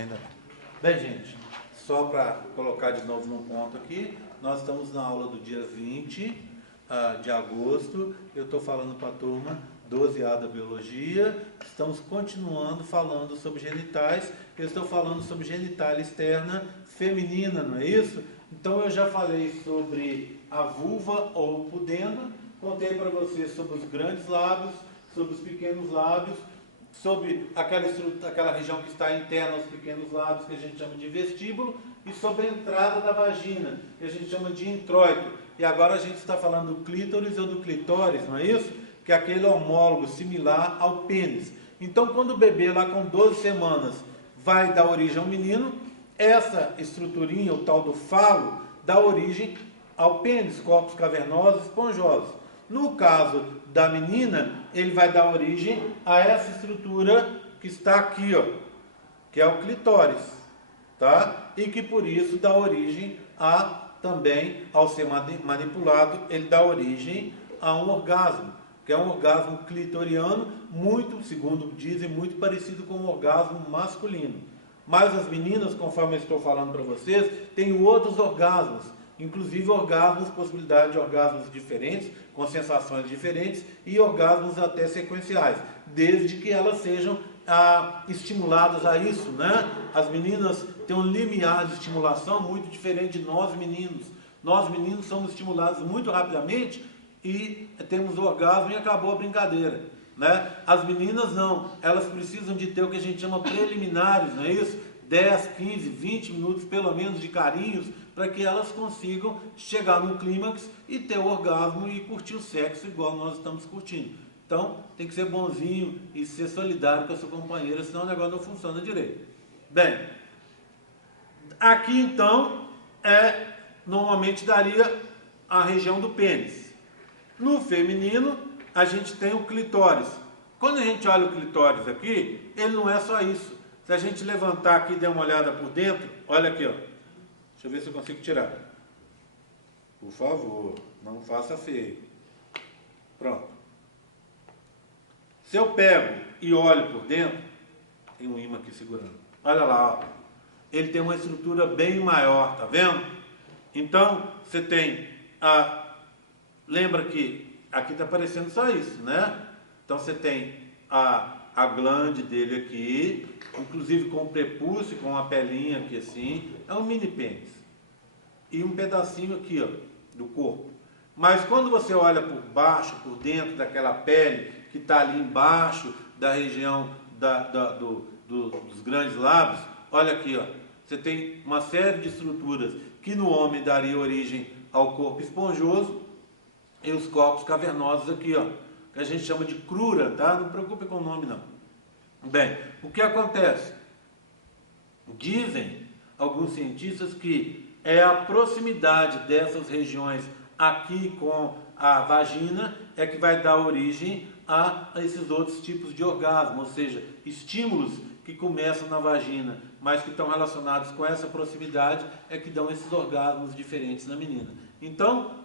Ainda não. Bem, gente, só para colocar de novo no ponto aqui, nós estamos na aula do dia 20 de agosto. Eu estou falando para a turma 12A da Biologia. Estamos continuando falando sobre genitais. Eu estou falando sobre genitália externa feminina, não é isso? Então eu já falei sobre a vulva ou pudenda, contei para vocês sobre os grandes lábios, sobre os pequenos lábios, sobre aquela região que está interna aos pequenos lábios, que a gente chama de vestíbulo, e sobre a entrada da vagina, que a gente chama de introito. E agora a gente está falando do clítoris ou do clitóris, não é isso? Que é aquele homólogo similar ao pênis. Então, quando o bebê, lá com 12 semanas, vai dar origem ao menino, essa estruturinha, o tal do falo, dá origem ao pênis, corpos cavernosos, esponjosos. No caso da menina, ele vai dar origem a essa estrutura que está aqui, ó, que é o clitóris, tá? E que por isso dá origem também, ao ser manipulado, ele dá origem a um orgasmo, que é um orgasmo clitoriano, muito, segundo dizem, muito parecido com um orgasmo masculino. Mas as meninas, conforme eu estou falando para vocês, têm outros orgasmos, inclusive orgasmos, possibilidade de orgasmos diferentes, com sensações diferentes, e orgasmos até sequenciais, desde que elas sejam estimuladas a isso, né? As meninas têm um limiar de estimulação muito diferente de nós meninos. Nós meninos somos estimulados muito rapidamente e temos o orgasmo e acabou a brincadeira, né? As meninas não, elas precisam de ter o que a gente chama preliminares, não é isso? 10, 15, 20 minutos pelo menos de carinhos, para que elas consigam chegar no clímax e ter o orgasmo e curtir o sexo igual nós estamos curtindo. Então, tem que ser bonzinho e ser solidário com a sua companheira, senão o negócio não funciona direito. Bem, aqui então, normalmente daria a região do pênis. No feminino, a gente tem o clitóris. Quando a gente olha o clitóris aqui, ele não é só isso. Se a gente levantar aqui e der uma olhada por dentro, olha aqui, ó. Deixa eu ver se eu consigo tirar. Por favor, não faça feio. Pronto. Se eu pego e olho por dentro, tem um ímã aqui segurando. Olha lá, ó. Ele tem uma estrutura bem maior, tá vendo? Então, você tem lembra que aqui está aparecendo só isso, né? Então, você tem a glande dele aqui, inclusive com o prepúcio, com uma pelinha aqui assim, é um mini pênis. E um pedacinho aqui, ó, do corpo. Mas quando você olha por baixo, por dentro daquela pele que está ali embaixo da região dos grandes lábios, olha aqui, ó, você tem uma série de estruturas que no homem daria origem ao corpo esponjoso e os corpos cavernosos aqui, ó, que a gente chama de crura, tá? Não preocupe com o nome, não. Bem, o que acontece? Dizem alguns cientistas que é a proximidade dessas regiões aqui com a vagina é que vai dar origem a esses outros tipos de orgasmo, ou seja, estímulos que começam na vagina, mas que estão relacionados com essa proximidade é que dão esses orgasmos diferentes na menina. Então,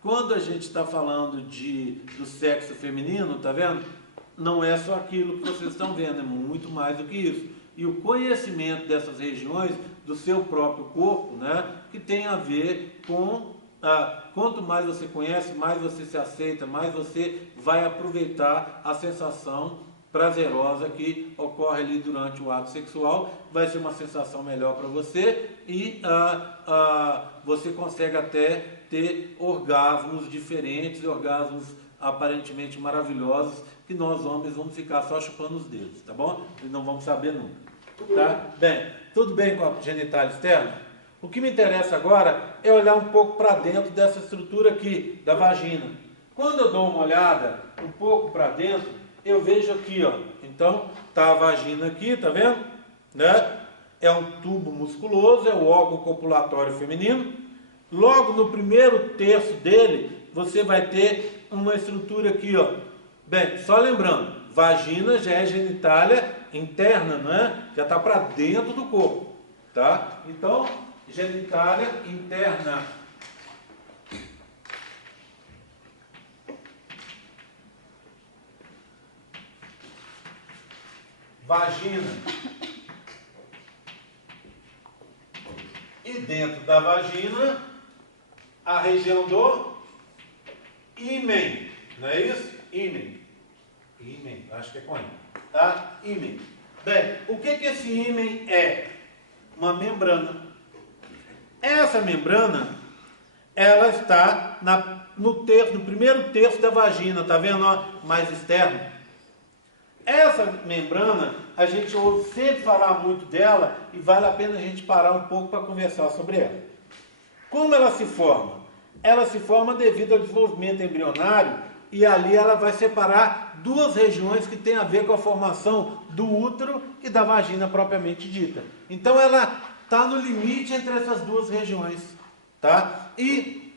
quando a gente está falando do sexo feminino, tá vendo? Não é só aquilo que vocês estão vendo, é muito mais do que isso. E o conhecimento dessas regiões do seu próprio corpo, né, que tem a ver com quanto mais você conhece, mais você se aceita, mais você vai aproveitar a sensação prazerosa que ocorre ali durante o ato sexual, vai ser uma sensação melhor para você e você consegue até ter orgasmos diferentes, orgasmos aparentemente maravilhosos, que nós homens vamos ficar só chupando os dedos, tá bom? E não vamos saber nunca, tá? Bem, tudo bem com a genitália externa? O que me interessa agora é olhar um pouco para dentro dessa estrutura aqui, da vagina. Quando eu dou uma olhada um pouco para dentro, eu vejo aqui, ó, então, tá a vagina aqui, tá vendo? Né? É um tubo musculoso, é o órgão copulatório feminino. Logo no primeiro terço dele, você vai ter uma estrutura aqui, ó. Bem, só lembrando, vagina já é genitália interna, não é? Já está para dentro do corpo, tá? Então, genitália interna. Vagina. dentro da vagina a região do ímen, não é isso? Ímen, acho que é com I, tá? Ímen. Bem, o que esse ímen é? Uma membrana. Essa membrana, ela está no primeiro terço da vagina, tá vendo? Ó, mais externo. Essa membrana, a gente ouve sempre falar muito dela e vale a pena a gente parar um pouco para conversar sobre ela. Como ela se forma? Ela se forma devido ao desenvolvimento embrionário e ali ela vai separar duas regiões que têm a ver com a formação do útero e da vagina propriamente dita. Então ela está no limite entre essas duas regiões, tá? E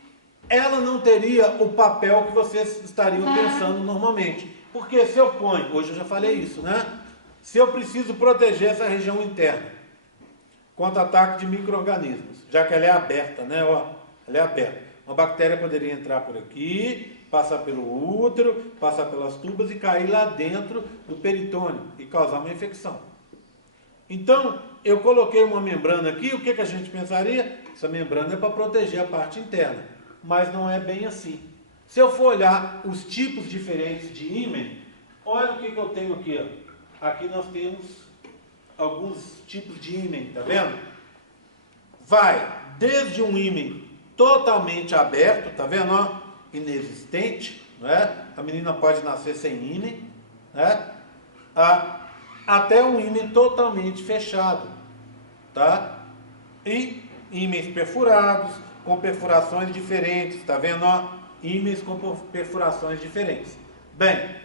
ela não teria o papel que vocês estariam pensando normalmente. Porque se eu ponho, hoje eu já falei isso, né? Se eu preciso proteger essa região interna contra ataque de micro-organismos, já que ela é aberta, né? Ó, ela é aberta. Uma bactéria poderia entrar por aqui, passar pelo útero, passar pelas tubas e cair lá dentro do peritônio e causar uma infecção. Então, eu coloquei uma membrana aqui, o que a gente pensaria? Essa membrana é para proteger a parte interna, mas não é bem assim. Se eu for olhar os tipos diferentes de ímen, olha o que eu tenho aqui. Ó. Aqui nós temos alguns tipos de ímen, tá vendo? Vai desde um ímen totalmente aberto, tá vendo? Ó? Inexistente, não é? A menina pode nascer sem ímen, né? Até um ímen totalmente fechado, tá? E ímens perfurados, com perfurações diferentes, tá vendo? Ó? Ímens com perfurações diferentes. Bem,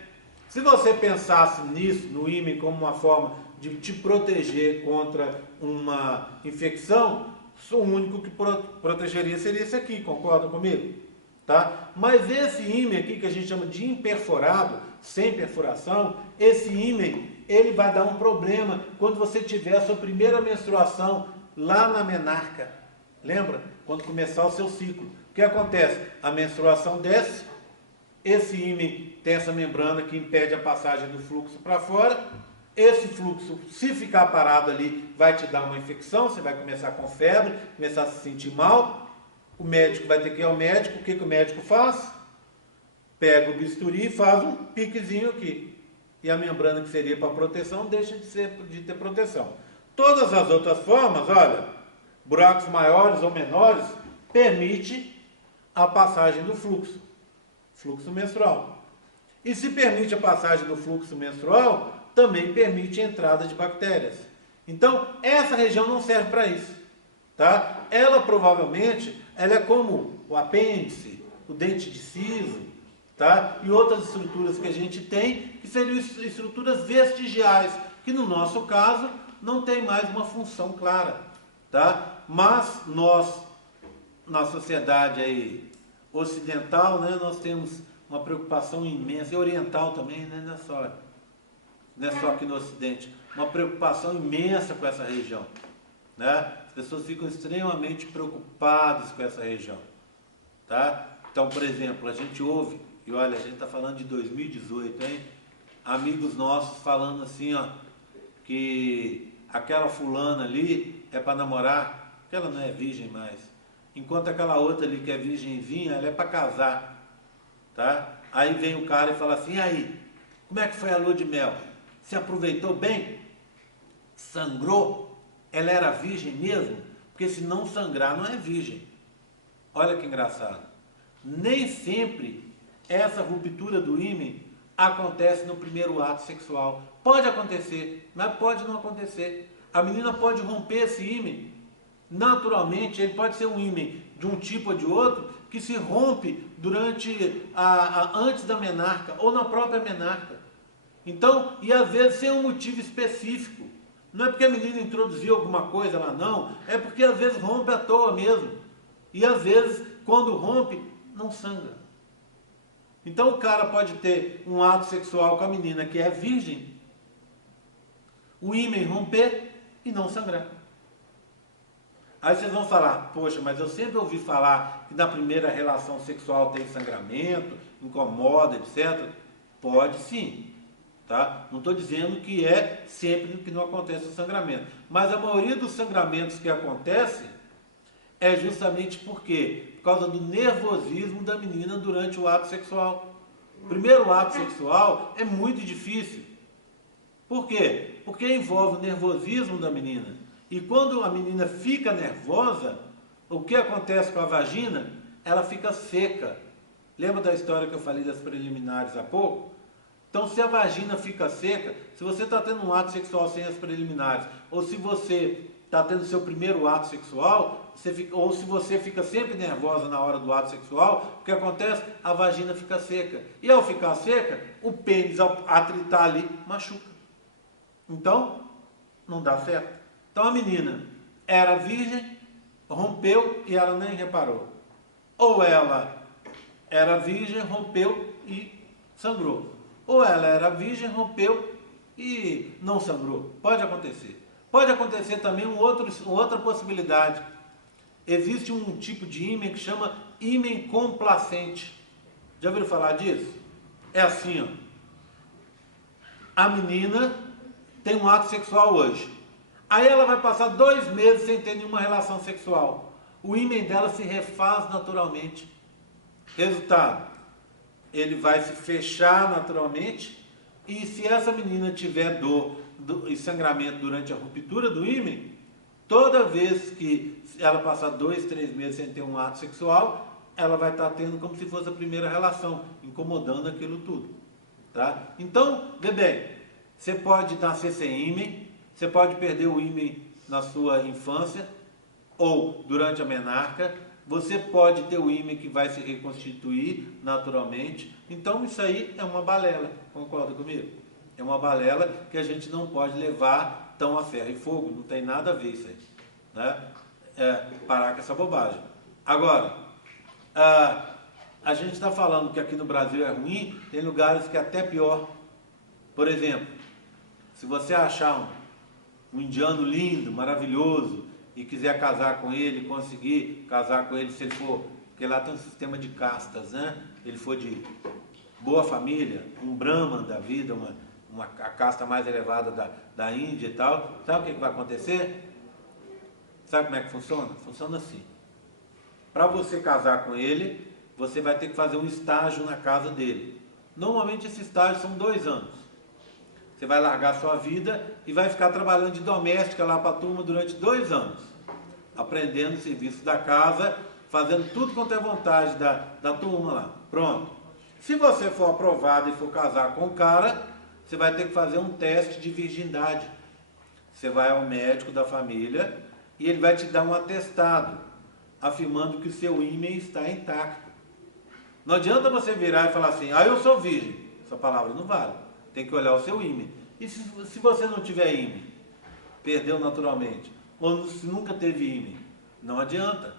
se você pensasse nisso, no ímen, como uma forma de te proteger contra uma infecção, o único que protegeria seria esse aqui, concorda comigo? Tá? Mas esse ímen aqui, que a gente chama de imperforado, sem perfuração, esse ímen, ele vai dar um problema quando você tiver a sua primeira menstruação lá na menarca. Lembra? Quando começar o seu ciclo. O que acontece? A menstruação desce, esse ímen tem essa membrana que impede a passagem do fluxo para fora. Esse fluxo, se ficar parado ali, vai te dar uma infecção, você vai começar com febre, começar a se sentir mal. O médico vai ter que ir ao médico. O que o médico faz? Pega o bisturi e faz um piquezinho aqui. E a membrana que seria para proteção deixa de ter proteção. Todas as outras formas, olha, buracos maiores ou menores, permite a passagem do fluxo menstrual. E se permite a passagem do fluxo menstrual, também permite a entrada de bactérias. Então, essa região não serve para isso, tá? Ela provavelmente, ela é como o apêndice, o dente de siso, tá? E outras estruturas que a gente tem, que seriam estruturas vestigiais, que no nosso caso não tem mais uma função clara, tá? Mas nós, na sociedade aí ocidental, né, nós temos uma preocupação imensa, e oriental também, né, não é só aqui no Ocidente, uma preocupação imensa com essa região, né? As pessoas ficam extremamente preocupadas com essa região, tá? Então, por exemplo, a gente ouve, e olha, a gente está falando de 2018, hein? Amigos nossos falando assim, ó, que aquela fulana ali é para namorar, que ela não é virgem mais, enquanto aquela outra ali que é virgemzinha, ela é para casar, tá? Aí vem o cara e fala assim, e aí, como é que foi a lua de mel? Se aproveitou bem? Sangrou? Ela era virgem mesmo? Porque se não sangrar não é virgem. Olha que engraçado. Nem sempre essa ruptura do ímen acontece no primeiro ato sexual. Pode acontecer, mas pode não acontecer. A menina pode romper esse ímen. Naturalmente, ele pode ser um ímen de um tipo ou de outro, que se rompe durante antes da menarca, ou na própria menarca. Então, e às vezes sem um motivo específico. Não é porque a menina introduziu alguma coisa lá, não. É porque às vezes rompe à toa mesmo. E às vezes, quando rompe, não sangra. Então o cara pode ter um ato sexual com a menina que é virgem, o ímen romper e não sangrar. Aí vocês vão falar, poxa, mas eu sempre ouvi falar que na primeira relação sexual tem sangramento, incomoda, etc. Pode sim, tá? Não estou dizendo que é sempre que não acontece o sangramento. Mas a maioria dos sangramentos que acontecem é justamente por quê? Por causa do nervosismo da menina durante o ato sexual. O primeiro ato sexual é muito difícil. Por quê? Porque envolve o nervosismo da menina. E quando a menina fica nervosa, o que acontece com a vagina? Ela fica seca. Lembra da história que eu falei das preliminares há pouco? Então, se a vagina fica seca, se você está tendo um ato sexual sem as preliminares, ou se você está tendo seu primeiro ato sexual, ou se você fica sempre nervosa na hora do ato sexual, o que acontece? A vagina fica seca. E ao ficar seca, o pênis, ao atritar ali, machuca. Então, não dá certo. Então, a menina era virgem, rompeu e ela nem reparou. Ou ela era virgem, rompeu e sangrou. Ou ela era virgem, rompeu e não sangrou. Pode acontecer. Pode acontecer também outra possibilidade. Existe um tipo de ímã que chama ímã complacente. Já ouviram falar disso? É assim, ó. A menina tem um ato sexual hoje. Aí ela vai passar 2 meses sem ter nenhuma relação sexual. O ímã dela se refaz naturalmente. Resultado, ele vai se fechar naturalmente, e se essa menina tiver dor e sangramento durante a ruptura do ímã, toda vez que ela passar 2, 3 meses sem ter um ato sexual, ela vai estar tendo como se fosse a primeira relação, incomodando aquilo tudo. Tá? Então, vê bem, você pode nascer sem ímã, você pode perder o ímã na sua infância ou durante a menarca. Você pode ter o ímã que vai se reconstituir naturalmente. Então isso aí é uma balela, concorda comigo? É uma balela que a gente não pode levar tão a ferro e fogo, não tem nada a ver isso aí. Né? Parar com essa bobagem. Agora, a gente está falando que aqui no Brasil é ruim, tem lugares que é até pior. Por exemplo, se você achar um indiano lindo, maravilhoso, e quiser casar com ele, conseguir casar com ele, se ele for, porque lá tem um sistema de castas, né? Ele for de boa família, um Brahman da vida, a casta mais elevada da Índia e tal, sabe o que vai acontecer? Sabe como é que funciona? Funciona assim. Para você casar com ele, você vai ter que fazer um estágio na casa dele. Normalmente esse estágio são 2 anos. Você vai largar a sua vida e vai ficar trabalhando de doméstica lá para a turma durante 2 anos. Aprendendo o serviço da casa, fazendo tudo quanto é vontade da turma lá. Pronto. Se você for aprovado e for casar com o cara, você vai ter que fazer um teste de virgindade. Você vai ao médico da família e ele vai te dar um atestado, afirmando que o seu ímã está intacto. Não adianta você virar e falar assim, eu sou virgem. Essa palavra não vale. Tem que olhar o seu ímã. E se você não tiver ímã? Perdeu naturalmente. Ou se nunca teve ímã? Não adianta.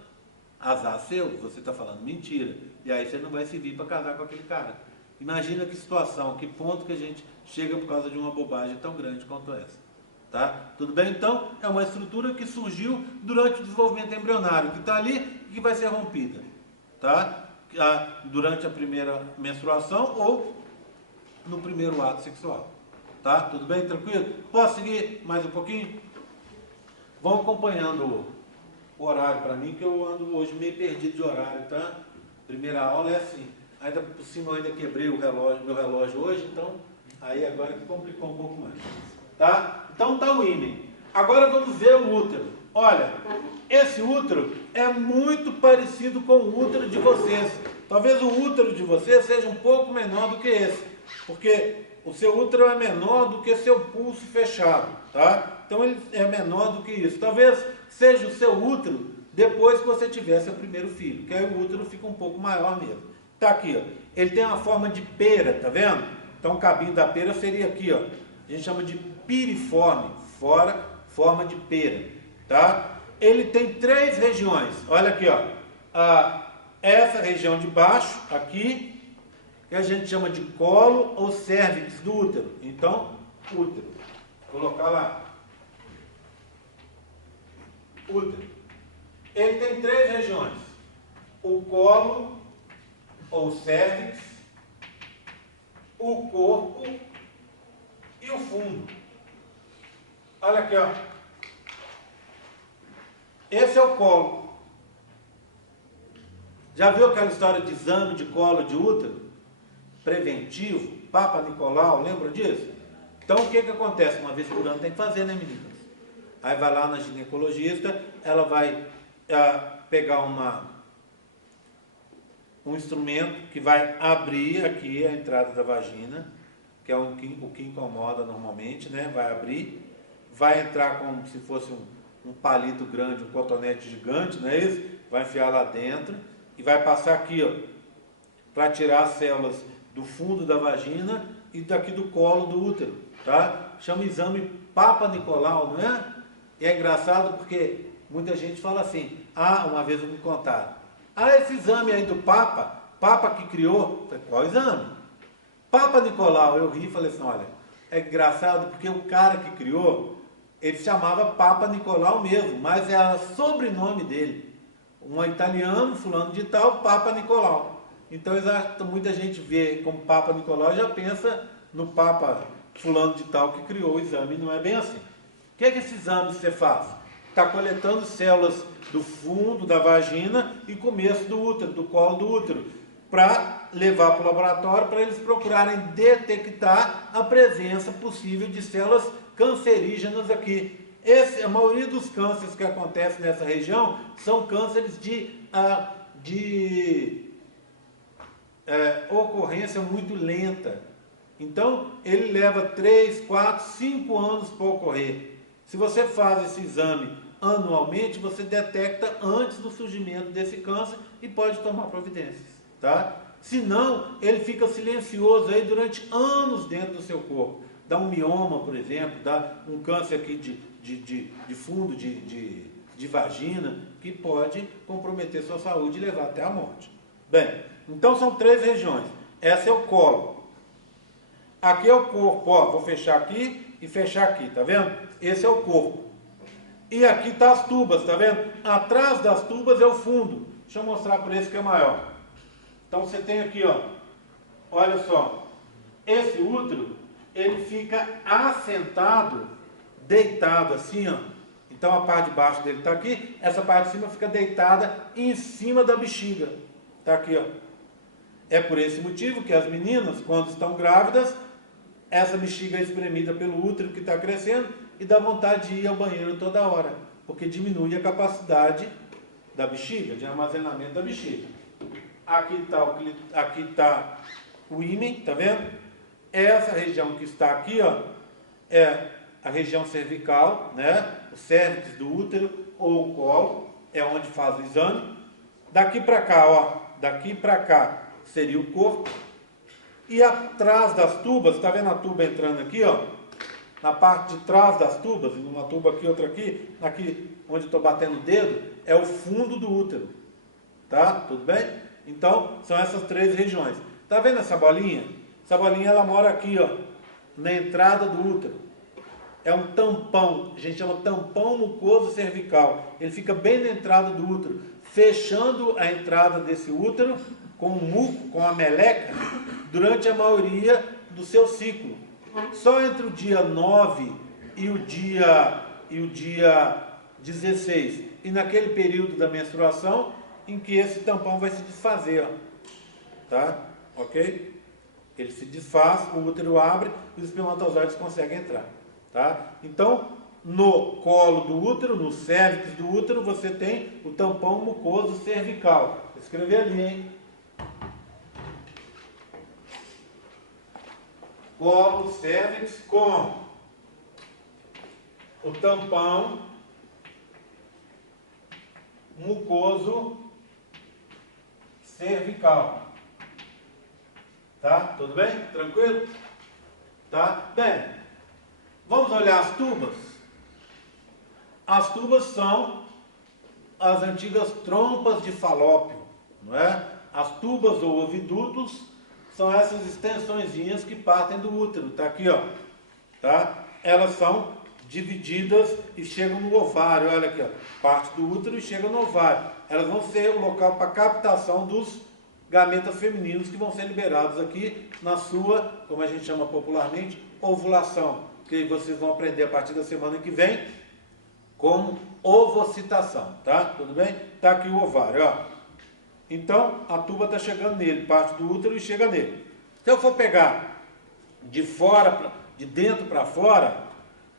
Azar seu, você está falando mentira. E aí você não vai servir para casar com aquele cara. Imagina que situação, que ponto que a gente chega por causa de uma bobagem tão grande quanto essa. Tá? Tudo bem? Então, é uma estrutura que surgiu durante o desenvolvimento embrionário, que está ali e que vai ser rompida. Tá? Durante a primeira menstruação ou no primeiro ato sexual. Tá? Tudo bem? Tranquilo? Posso seguir mais um pouquinho? Vão acompanhando o horário para mim, que eu ando hoje meio perdido de horário, tá? Primeira aula é assim. Ainda por cima eu ainda quebrei meu relógio hoje, então aí agora que complicou um pouco mais. Tá? Então tá o ímã. Agora vamos ver o útero. Olha, esse útero é muito parecido com o útero de vocês. Talvez o útero de vocês seja um pouco menor do que esse. Porque o seu útero é menor do que seu pulso fechado, tá? Então ele é menor do que isso. Talvez seja o seu útero depois que você tiver seu primeiro filho, que aí o útero fica um pouco maior mesmo. Tá aqui, ó. Ele tem uma forma de pera, tá vendo? Então o cabinho da pera seria aqui, ó. A gente chama de piriforme, forma de pera, tá? Ele tem 3 regiões. Olha aqui, ó. Essa região de baixo, aqui, que a gente chama de colo ou cérvix do útero. Então, útero. Vou colocar lá. Útero. Ele tem 3 regiões. O colo ou cérvix, o corpo e o fundo. Olha aqui, ó. Esse é o colo. Já viu aquela história de exame de colo de útero? Preventivo, Papa Nicolau, lembra disso? Então o que acontece? Uma vez por ano tem que fazer, né, meninas? Aí vai lá na ginecologista, ela vai pegar um instrumento que vai abrir aqui a entrada da vagina, que é o que incomoda normalmente, né? Vai abrir, vai entrar como se fosse um palito grande, um cotonete gigante, não é isso? Vai enfiar lá dentro e vai passar aqui, ó, para tirar as células do fundo da vagina e daqui do colo do útero, tá? Chama exame Papa Nicolau, não é? E é engraçado porque muita gente fala assim, uma vez me contaram, esse exame aí do Papa que criou, qual exame? Papa Nicolau, eu ri e falei assim, olha, é engraçado porque o cara que criou, ele se chamava Papa Nicolau mesmo, mas era sobrenome dele. Um italiano, fulano de tal, Papa Nicolau. Então muita gente vê como Papa Nicolau e já pensa no Papa fulano de tal que criou o exame, não é bem assim. O que é que esse exame você faz? Está coletando células do fundo da vagina e começo do útero, do colo do útero, para levar para o laboratório, para eles procurarem detectar a presença possível de células cancerígenas aqui. A maioria dos cânceres que acontecem nessa região são cânceres de ocorrência muito lenta. Então, ele leva 3, 4, 5 anos para ocorrer. Se você faz esse exame anualmente, você detecta antes do surgimento desse câncer e pode tomar providências, tá? Se não, ele fica silencioso aí durante anos dentro do seu corpo. Dá um mioma, por exemplo, dá um câncer aqui de fundo de vagina, que pode comprometer sua saúde e levar até a morte. Bem, então são 3 regiões. Essa é o colo. Aqui é o corpo, ó, vou fechar aqui e fechar aqui, tá vendo? Esse é o corpo. E aqui tá as tubas, tá vendo? Atrás das tubas é o fundo. Deixa eu mostrar para esse que é maior. Então você tem aqui, ó, olha só, esse útero, ele fica assentado, deitado assim, ó. Então a parte de baixo dele está aqui, essa parte de cima fica deitada em cima da bexiga. Está aqui, ó. É por esse motivo que as meninas, quando estão grávidas, essa bexiga é espremida pelo útero que está crescendo e dá vontade de ir ao banheiro toda hora, porque diminui a capacidade da bexiga, de armazenamento da bexiga. Aqui está o ímen, tá vendo? Essa região que está aqui, ó, é a região cervical, né? O cérvix do útero ou o colo, é onde faz o exame. Daqui para cá, ó, daqui para cá seria o corpo. E atrás das tubas, está vendo a tuba entrando aqui, ó? Na parte de trás das tubas, uma tuba aqui, outra aqui, aqui onde estou batendo o dedo, é o fundo do útero. Tá? Tudo bem? Então, são essas 3 regiões. Tá vendo essa bolinha? Essa bolinha, ela mora aqui, ó, na entrada do útero. É um tampão, a gente chama tampão mucoso cervical. Ele fica bem na entrada do útero, fechando a entrada desse útero com o muco, com a meleca, durante a maioria do seu ciclo. Só entre o dia 9 e o dia 16, e naquele período da menstruação, em que esse tampão vai se desfazer, ó. Tá? Ok? Ele se desfaz, o útero abre e os espermatozoides conseguem entrar. Tá? Então, no colo do útero, no cérvix do útero, você tem o tampão mucoso cervical. Vou escrever ali, hein? Colo, cérvix com o tampão mucoso cervical. Tá? Tudo bem? Tranquilo? Tá? Bem, vamos olhar as tubas? As tubas são as antigas trompas de Falópio, não é? As tubas ou ovidutos são essas extensõezinhas que partem do útero, tá aqui, ó, tá? Elas são divididas e chegam no ovário, olha aqui, ó, parte do útero e chega no ovário. Elas vão ser o local para captação dos gametas femininos que vão ser liberados aqui na sua, como a gente chama popularmente, ovulação, que vocês vão aprender a partir da semana que vem, como ovocitação, tá? Tudo bem? Tá aqui o ovário, ó. Então, a tuba está chegando nele, parte do útero e chega nele. Se eu for pegar de fora, de dentro para fora,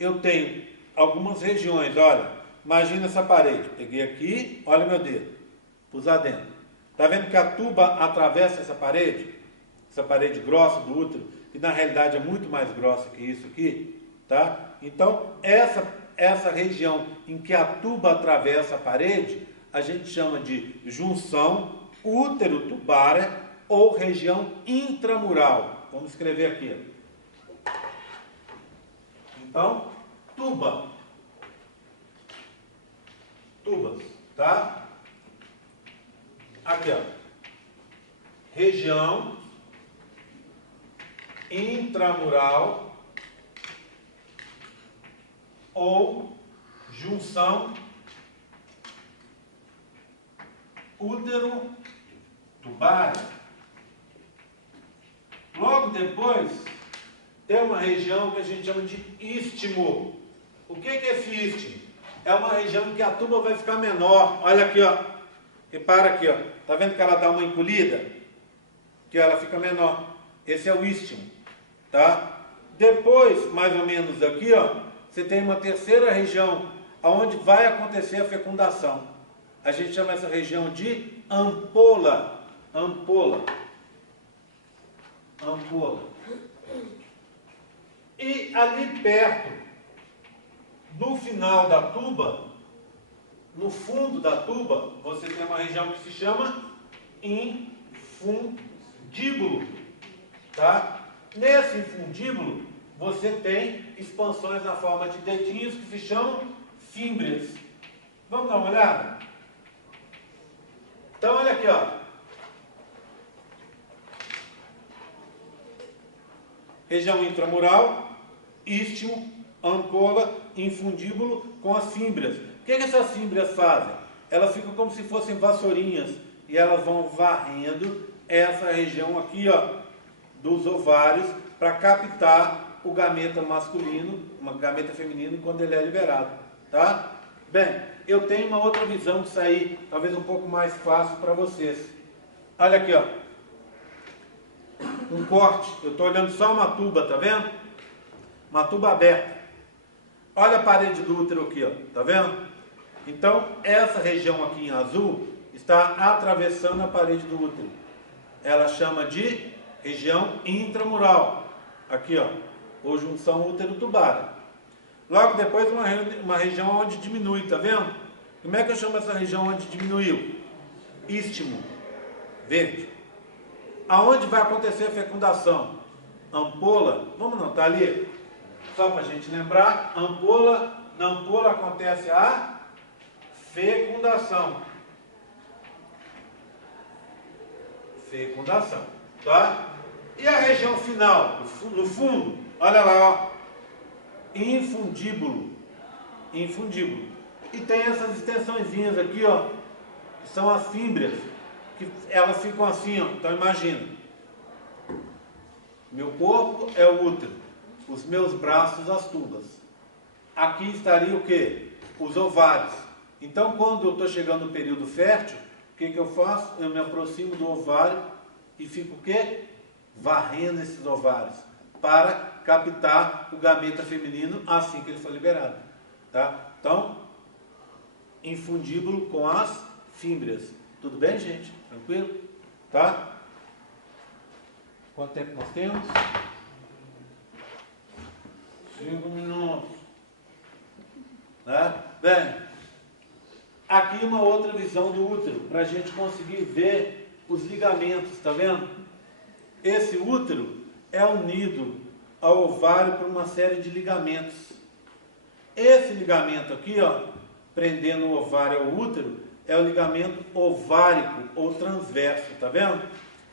eu tenho algumas regiões, olha, imagina essa parede, peguei aqui, olha meu dedo, pus lá dentro. Está vendo que a tuba atravessa essa parede grossa do útero, que na realidade é muito mais grossa que isso aqui, tá? Então, essa região em que a tuba atravessa a parede, a gente chama de junção útero-tubária ou região intramural. Vamos escrever aqui. Então, tubas, tá? Aqui, ó. Região intramural ou junção útero-tubária. Logo depois, tem uma região que a gente chama de istmo. O que é esse istmo? É uma região em que a tuba vai ficar menor. Olha aqui, ó. Repara aqui, ó. Tá vendo que ela dá uma encolhida? Que ela fica menor. Esse é o istmo, tá? Depois, mais ou menos aqui, ó, você tem uma terceira região onde vai acontecer a fecundação. A gente chama essa região de ampola. Ampola. E ali perto, no final da tuba, no fundo da tuba, você tem uma região que se chama infundíbulo, tá? Nesse infundíbulo, você tem expansões na forma de dedinhos que se chamam fímbrias. Vamos dar uma olhada? Então, olha aqui, ó. Região intramural, istmo, ampola, infundíbulo com as fímbrias. O que essas fímbrias fazem? Elas ficam como se fossem vassourinhas e elas vão varrendo essa região aqui, ó, dos ovários para captar o gameta masculino, uma gameta feminino quando ele é liberado, tá? Bem, eu tenho uma outra visão disso aí, talvez um pouco mais fácil para vocês. Olha aqui, ó. Um corte, eu estou olhando só uma tuba, tá vendo? Uma tuba aberta. Olha a parede do útero aqui, ó, tá vendo? Então, essa região aqui em azul está atravessando a parede do útero. Ela chama de região intramural. Aqui, ó, ou junção útero-tubária. Logo depois, uma região onde diminui, tá vendo? Como é que eu chamo essa região onde diminuiu? Istmo, verde. Aonde vai acontecer a fecundação? Ampola, vamos anotar ali? Só para a gente lembrar, ampola, na ampola acontece a fecundação. Fecundação, tá? E a região final, no fundo, olha lá, ó, infundíbulo. Infundíbulo. E tem essas extensõezinhas aqui, ó, que são as fímbrias, que elas ficam assim, ó. Então imagina. Meu corpo é o útero, os meus braços as tubas. Aqui estaria o quê? Os ovários. Então quando eu estou chegando no período fértil, o que eu faço? Eu me aproximo do ovário e fico o quê? Varrendo esses ovários para captar o gameta feminino assim que ele for liberado, tá? Então, infundíbulo com as fímbrias. Tudo bem, gente? Tranquilo? Tá? Quanto tempo nós temos? 5 minutos. Tá? Bem, aqui uma outra visão do útero, para a gente conseguir ver os ligamentos, tá vendo? Esse útero é unido ao ovário por uma série de ligamentos. Esse ligamento aqui, ó, prendendo o ovário ao útero, é o ligamento ovárico ou transverso, tá vendo?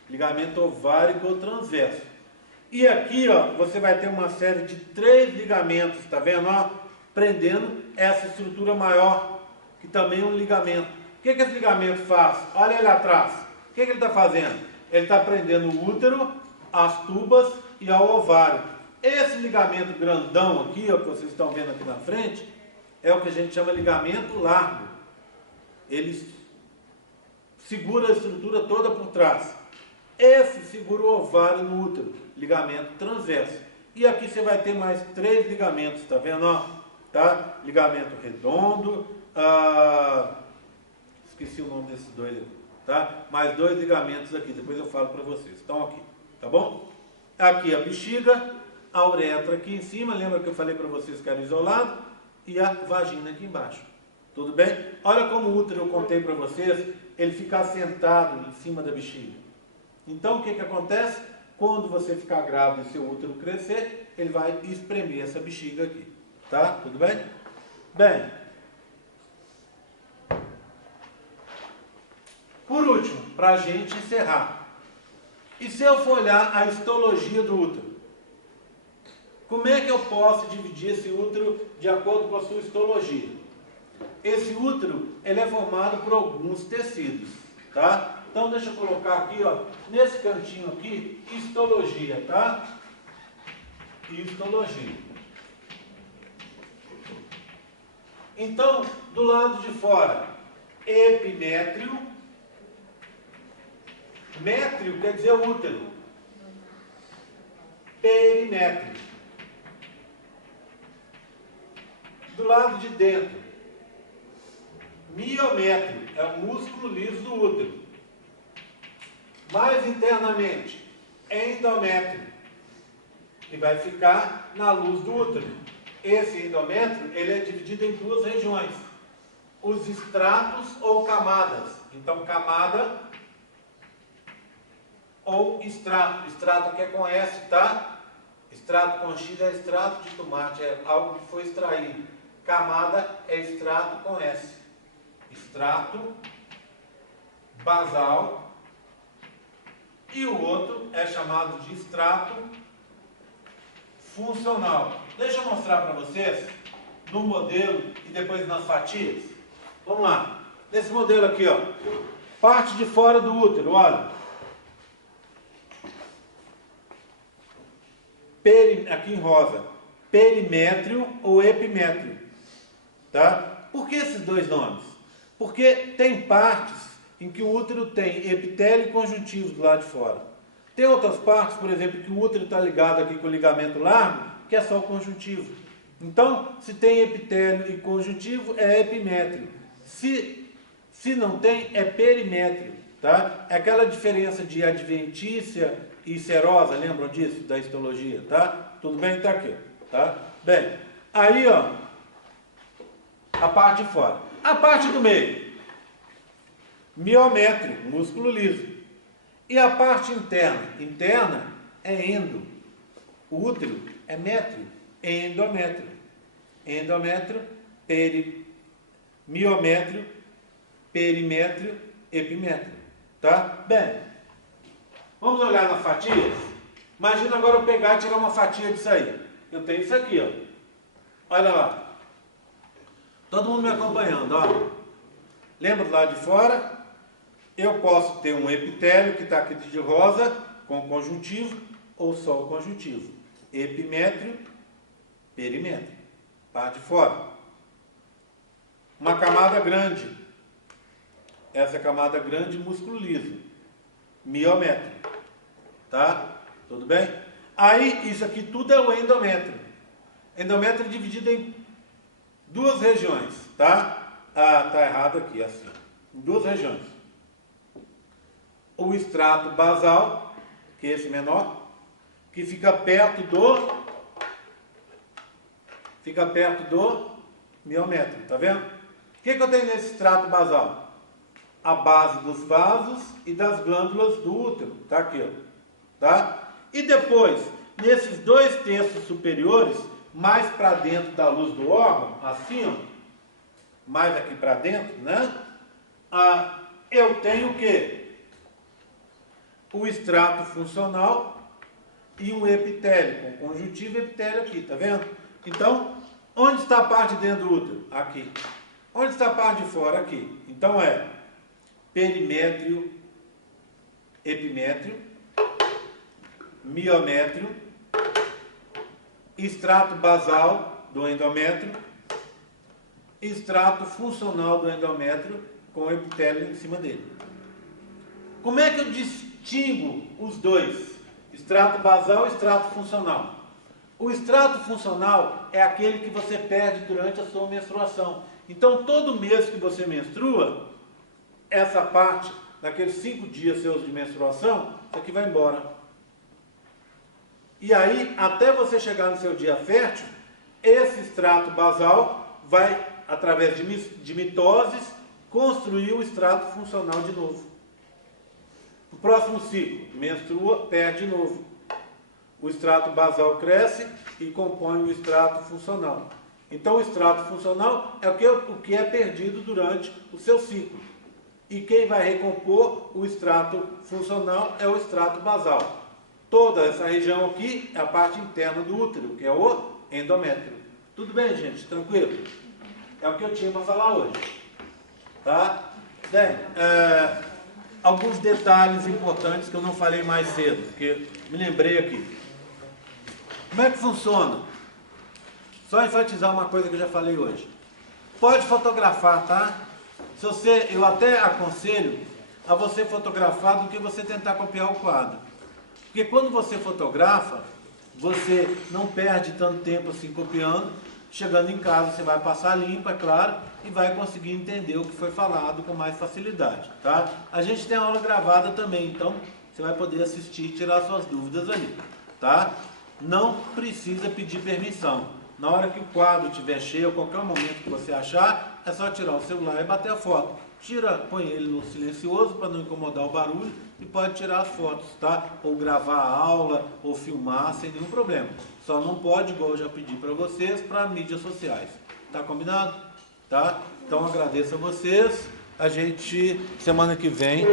Ligamento ovárico ou transverso. E aqui, ó, você vai ter uma série de 3 ligamentos, tá vendo, ó, prendendo essa estrutura maior, que também é um ligamento. O que esse ligamento faz? Olha ele atrás. O que ele está fazendo? Ele está prendendo o útero, as tubas e ao ovário. Esse ligamento grandão aqui, ó, que vocês estão vendo aqui na frente, é o que a gente chama de ligamento largo. Ele segura a estrutura toda por trás. Esse segura o ovário no útero, ligamento transverso. E aqui você vai ter mais 3 ligamentos, tá vendo? Ó, tá? Ligamento redondo, esqueci o nome desses dois aqui, tá? Mais 2 ligamentos aqui, depois eu falo para vocês. Estão aqui, tá bom? Aqui a bexiga, a uretra aqui em cima, lembra que eu falei para vocês que era isolado? E a vagina aqui embaixo. Tudo bem? Olha como o útero, eu contei para vocês, ele fica assentado em cima da bexiga. Então, o que acontece? Quando você ficar grávida e seu útero crescer, ele vai espremer essa bexiga aqui. Tá? Tudo bem? Bem, por último, para a gente encerrar. E se eu for olhar a histologia do útero? Como é que eu posso dividir esse útero de acordo com a sua histologia? Esse útero, ele é formado por alguns tecidos, tá? Então, deixa eu colocar aqui, ó, nesse cantinho aqui, histologia, tá? Histologia. Então, do lado de fora, epimétrio. Métrio quer dizer útero. Perimétrio. Do lado de dentro, miométrio, é o músculo liso do útero. Mais internamente, endométrio, que vai ficar na luz do útero. Esse endométrio, ele é dividido em 2 regiões, os estratos ou camadas. Então, camada ou extrato. Extrato que é com S, tá? Extrato com X é extrato de tomate, é algo que foi extraído. Camada é extrato com S. Extrato basal. E o outro é chamado de extrato funcional. Deixa eu mostrar para vocês no modelo e depois nas fatias. Vamos lá. Nesse modelo aqui, ó, parte de fora do útero, olha. Aqui em rosa, perimétrio ou epimétrio. Tá? Por que esses 2 nomes? Porque tem partes em que o útero tem epitélio e conjuntivo do lado de fora. Tem outras partes, por exemplo, que o útero está ligado aqui com o ligamento largo, que é só o conjuntivo. Então, se tem epitélio e conjuntivo, é epimétrio. Se não tem, é perimétrio. Tá? É aquela diferença de adventícia e serosa, lembram disso, da histologia? Tá? Tudo bem? Está aqui. Tá? Bem, aí, ó, a parte de fora. A parte do meio, miométrio, músculo liso. E a parte interna? Interna é endo. O útero é métrio, endométrio. Endométrio, miométrio, perimétrio, epimétrio. Tá? Bem, vamos olhar nas fatias? Imagina agora eu pegar e tirar uma fatia disso aí. Eu tenho isso aqui, ó. Olha lá. Todo mundo me acompanhando, ó. Lembra do lado de fora? Eu posso ter um epitélio que está aqui de rosa, com conjuntivo, ou só o conjuntivo. Epimétrio, perimétrio. Parte de fora. Uma camada grande. Essa é a camada grande, músculo liso. Miométrio. Tá? Tudo bem? Aí, isso aqui tudo é o endométrio. Endométrio é dividido em 2 regiões, tá? Ah, tá errado aqui, assim. Em 2 regiões. O extrato basal, que é esse menor, que fica perto do miométrio, tá vendo? O que eu tenho nesse extrato basal? A base dos vasos e das glândulas do útero, tá aqui, ó. Tá? E depois, nesses 2 terços superiores, mais para dentro da luz do órgão, assim, ó, mais aqui para dentro, né? Eu tenho o quê? O extrato funcional e um epitélio, com conjuntivo e epitélio aqui, tá vendo? Então, onde está a parte de dentro do útero? Aqui. Onde está a parte de fora? Aqui. Então é perimétrio, epimétrio, miométrio, extrato basal do endométrio, extrato funcional do endométrio com epitélio em cima dele. Como é que eu distingo os dois? Extrato basal e extrato funcional. O extrato funcional é aquele que você perde durante a sua menstruação. Então, todo mês que você menstrua, essa parte, daqueles 5 dias seus de menstruação, isso aqui vai embora. E aí, até você chegar no seu dia fértil, esse extrato basal vai, através de mitoses, construir o extrato funcional de novo. No próximo ciclo, menstrua, perde de novo. O extrato basal cresce e compõe o extrato funcional. Então, o extrato funcional é o que é perdido durante o seu ciclo. E quem vai recompor o extrato funcional é o extrato basal. Toda essa região aqui é a parte interna do útero, que é o endométrio. Tudo bem, gente? Tranquilo? É o que eu tinha para falar hoje. Tá? Bem, alguns detalhes importantes que eu não falei mais cedo, porque me lembrei aqui. Como é que funciona? Só enfatizar uma coisa que eu já falei hoje. Pode fotografar, tá? Eu até aconselho a você fotografar do que você tentar copiar o quadro. Porque quando você fotografa, você não perde tanto tempo assim copiando. Chegando em casa, você vai passar limpo, é claro, e vai conseguir entender o que foi falado com mais facilidade, tá? A gente tem aula gravada também, então você vai poder assistir e tirar suas dúvidas ali, tá? Não precisa pedir permissão. Na hora que o quadro estiver cheio, a qualquer momento que você achar, é só tirar o celular e bater a foto. Põe ele no silencioso para não incomodar o barulho e pode tirar as fotos, tá? Ou gravar a aula, ou filmar sem nenhum problema. Só não pode, igual eu já pedi para vocês, para mídias sociais. Tá combinado? Tá? Então agradeço a vocês. A gente, semana que vem...